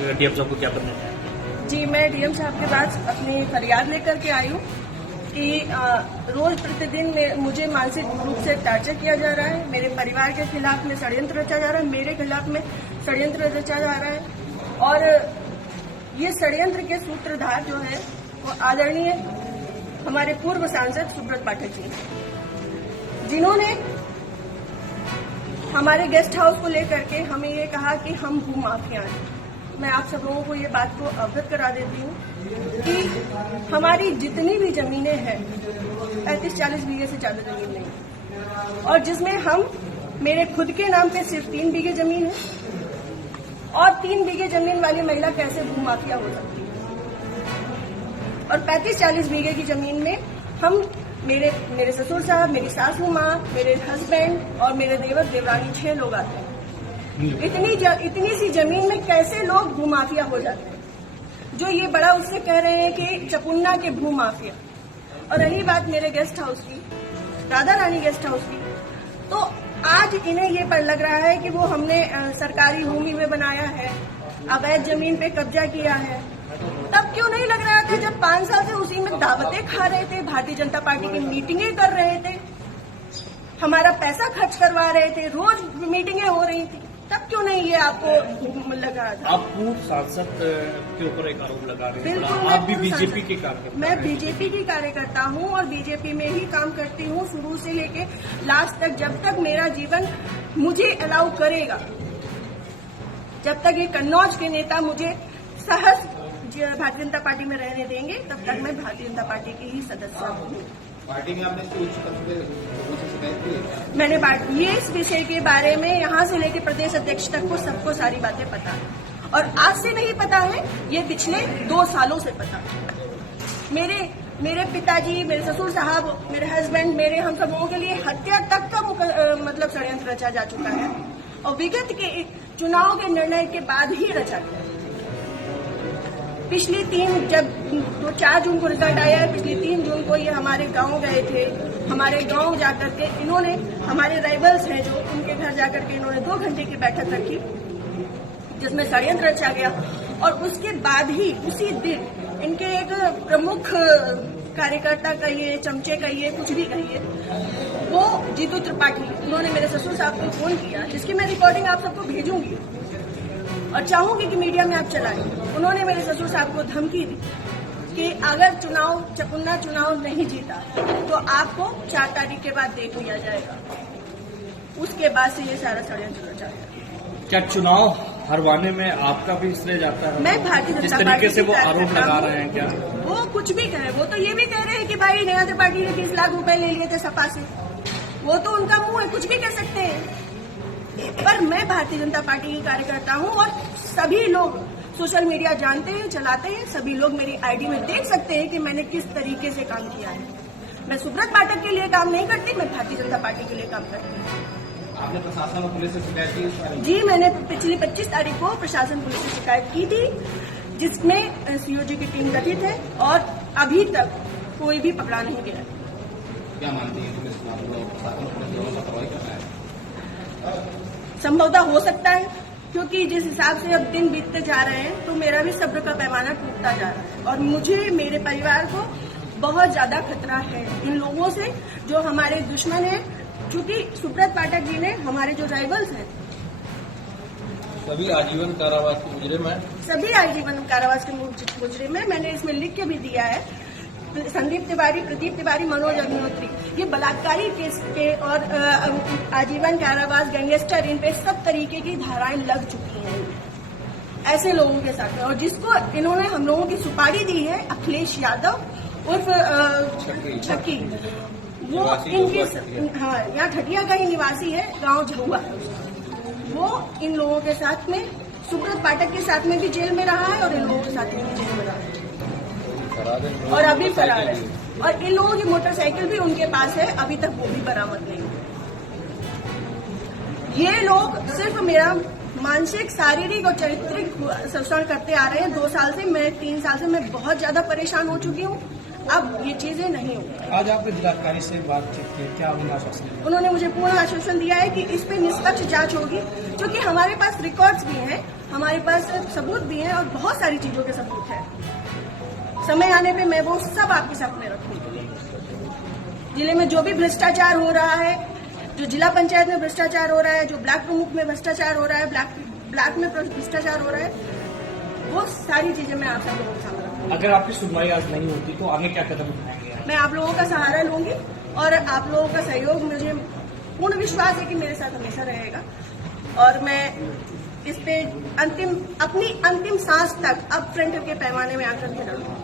DM साहब को क्या करना है? जी, मैं डीएम साहब के पास अपनी फरियाद लेकर के आई हूँ कि रोज प्रतिदिन मुझे मानसिक रूप से टॉर्चर किया जा रहा है। मेरे परिवार के खिलाफ में षड्यंत्र रचा जा रहा है, मेरे खिलाफ में षड्यंत्र रचा जा रहा है। और ये षड्यंत्र के सूत्रधार जो है वो आदरणीय हमारे पूर्व सांसद सुब्रत पाठक जी, जिन्होंने हमारे गेस्ट हाउस को लेकर के हमें ये कहा कि हम भू माफिया हैं। मैं आप सब लोगों को ये बात को अवगत करा देती हूँ कि हमारी जितनी भी जमीनें हैं 35-40 बीघे से ज्यादा जमीन नहीं है, और जिसमें हम मेरे खुद के नाम पे सिर्फ 3 बीघे जमीन है। और 3 बीघे जमीन वाली महिला कैसे भू माफिया हो सकती है? और 35-40 बीघे की जमीन में हम मेरे ससुर साहब, मेरी सासू माँ, मेरे हस्बैंड और मेरे देवर देवरानी 6 लोग आते हैं। इतनी सी जमीन में कैसे लोग भू माफिया हो जाते हैं? जो ये बड़ा उससे कह रहे हैं कि चपुन्ना के भू माफिया। और रही बात मेरे गेस्ट हाउस की, राधा रानी गेस्ट हाउस की, तो आज इन्हें ये पर लग रहा है कि वो हमने सरकारी भूमि में बनाया है, अवैध जमीन पे कब्जा किया है। तब क्यों नहीं लग रहा था जब 5 साल से उसी में दावतें खा रहे थे, भारतीय जनता पार्टी की मीटिंगें कर रहे थे, हमारा पैसा खर्च करवा रहे थे, रोज मीटिंगें हो रही थी, तब क्यों नहीं ये आपको लगा था? आप पूर्व सांसद के ऊपर एक आरोप लगा रहे हैं। बिल्कुल, आप भी बीजेपी के कार्यकर्ता? मैं बीजेपी की कार्यकर्ता हूँ और बीजेपी में ही काम करती हूँ शुरू से लेके लास्ट तक, जब तक मेरा जीवन मुझे अलाउ करेगा, जब तक ये कन्नौज के नेता मुझे सहज भारतीय जनता पार्टी में रहने देंगे, तब तक मैं भारतीय जनता पार्टी की ही सदस्य हूँ। पार्टी में आपने इसकी उच्च पद पे शिकायत की है? मैंने ये इस विषय के बारे में यहाँ से लेकर प्रदेश अध्यक्ष तक को सबको सारी बातें पता है, और आज से नहीं पता है, ये पिछले 2 सालों से पता है। मेरे पिताजी, मेरे ससुर साहब, मेरे हस्बैंड, मेरे हम सब लोगों के लिए हत्या तक का मतलब षड्यंत्र रचा जा चुका है, और विगत के चुनाव के निर्णय के बाद ही रचा गया। पिछली 4 जून को रिजल्ट आया है, पिछली 3 जून को ये हमारे गांव गए थे। हमारे गांव जाकर के इन्होंने, हमारे राइवल्स हैं जो, उनके घर जाकर के इन्होंने 2 घंटे की बैठक रखी जिसमें षड्यंत्र रचा गया। और उसके बाद ही उसी दिन इनके एक प्रमुख कार्यकर्ता कहिए, चमचे कहिए, कुछ भी कहिए, वो जीतू त्रिपाठी, उन्होंने मेरे ससुर साहब को फोन किया, जिसकी मैं रिकॉर्डिंग आप सबको भेजूंगी और चाहूंगी कि मीडिया में आप चलाएं। उन्होंने मेरे ससुर साहब को धमकी दी कि अगर चपुन्ना चुनाव नहीं जीता तो आपको 4 तारीख के बाद देख लिया जाएगा। उसके बाद से ये सारा षड्यंत्र रचा गया। क्या चुनाव हरवाने में आपका भी श्रेय जाता है? मैं भारतीय जनता पार्टी, जिस तरीके से वो आरोप लगा रहे हैं, क्या वो कुछ भी कहे, वो तो ये भी कह रहे हैं कि भाई नया पार्टी ने 20 लाख रुपए ले लिए थे सपा से, वो तो उनका मुंह है, कुछ भी कह सकते हैं। पर मैं भारतीय जनता पार्टी की कार्यकर्ता हूं, और सभी लोग सोशल मीडिया जानते हैं, चलाते हैं, सभी लोग मेरी आईडी में देख सकते हैं कि मैंने किस तरीके से काम किया है। मैं सुब्रत पाठक के लिए काम नहीं करती, मैं भारतीय जनता पार्टी के लिए काम करती हूँ। आपने प्रशासन और पुलिस से शिकायत की? जी, मैंने पिछली 25 तारीख को प्रशासन पुलिस से शिकायत की थी, जिसमें सीओजी की टीम गठित है, और अभी तक कोई भी पकड़ा नहीं गया। क्या मानती है पुलिस प्रशासन और पुलिस दोनों लापरवाही कर रहा है? संभवतः हो सकता है, क्योंकि जिस हिसाब से अब दिन बीतते जा रहे हैं तो मेरा भी सब्र का पैमाना टूटता जा रहा है, और मुझे, मेरे परिवार को बहुत ज्यादा खतरा है इन लोगों से जो हमारे दुश्मन हैं। क्योंकि सुब्रत पाठक जी ने, हमारे जो राइवल्स हैं, सभी आजीवन कारावास के मुजरिम हैं। सभी आजीवन कारावास के मुजरिम हैं। मैंने इसमें लिख के भी दिया है, संदीप तिवारी, प्रदीप तिवारी, मनोज अग्निहोत्री, ये बलात्कारी केस के और आजीवन कारावास, गैंगस्टर, इन पे सब तरीके की धाराएं लग चुकी हैं ऐसे लोगों के साथ। और जिसको इन्होंने हम लोगों की सुपारी दी है, अखिलेश यादव उर्फ छक्की, वो इनके, हाँ, यहाँ ठटिया का ही निवासी है, गांव झहुआ, वो इन लोगों के साथ में, सुब्रत पाठक के साथ में भी जेल में रहा है और इन लोगों के साथ में भी जेल में रहा है, और अभी फरार है। और इन लोगों की मोटरसाइकिल भी उनके पास है, अभी तक वो भी बरामद नहीं हुई। ये लोग सिर्फ मेरा मानसिक, शारीरिक और चारित्रिक शोषण करते आ रहे हैं 2 साल से। मैं 3 साल से मैं बहुत ज्यादा परेशान हो चुकी हूँ। अब ये चीजें नहीं होंगी। आज आपने जिलाधिकारी से बातचीत की, क्या उन्होंने आश्वासन दिया? उन्होंने मुझे पूर्ण आश्वासन दिया है कि इस पे निष्पक्ष जांच होगी, क्योंकि हमारे पास रिकॉर्ड्स भी हैं, हमारे पास सबूत भी हैं और बहुत सारी चीजों के सबूत हैं। समय आने पे मैं वो सब आपके सामने रखूंगी। जिले में जो भी भ्रष्टाचार हो रहा है, जो जिला पंचायत में भ्रष्टाचार हो रहा है, जो ब्लॉक प्रमुख में भ्रष्टाचार हो रहा है, ब्लॉक में भ्रष्टाचार हो रहा है, वो सारी चीजें मैं आप सब लोगों के सामने रखूंगी। अगर आपकी सुनवाई आज नहीं होती तो आगे क्या कदम उठाएंगे? मैं आप लोगों का सहारा लूंगी और आप लोगों का सहयोग, मुझे पूर्ण विश्वास है कि मेरे साथ हमेशा रहेगा और मैं इस पे अपनी अंतिम सांस तक अब फ्रंट के पैमाने में आकर के लड़ूंगी।